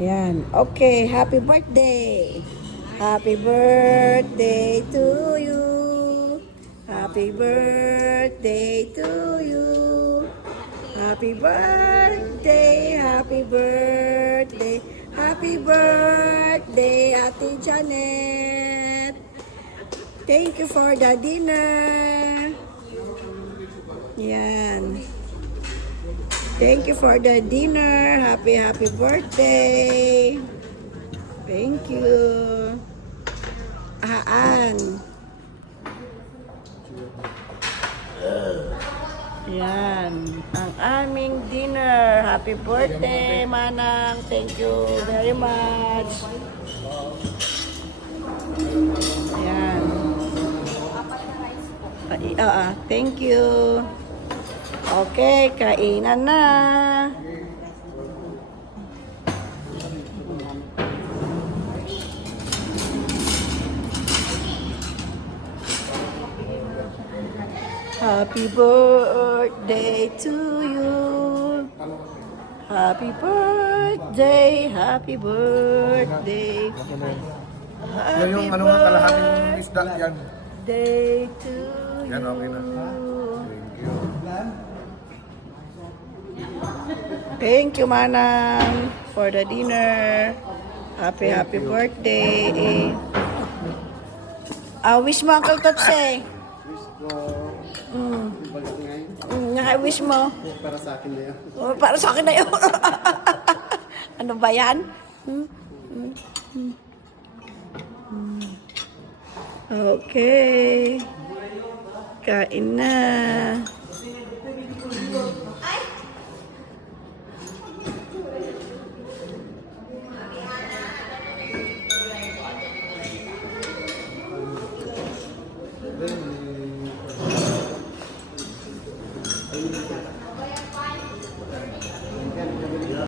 Yan. Okay, happy birthday. Happy birthday to you. Happy birthday to you. Happy birthday, happy birthday, happy birthday, Ate Janet. Thank you for the dinner. Yan. Thank you for the dinner. Happy birthday. Thank you. Aan. Yan. Ang aming dinner. Happy birthday, Manang. Thank you very much. Yan. Thank you. Okay, kainan na. Happy birthday to you. Happy birthday, happy birthday. Yan yung ano nga kalahating isda yan. Day to you. Yan, okay na. Thank you, Manang, for the dinner. Happy birthday. Wish mo, Uncle Topse. Wish ko, balik ngayon. Wish mo. Para sa akin na yan. Oh, para sa akin na yun. Ano ba yan? Okay. Kain na.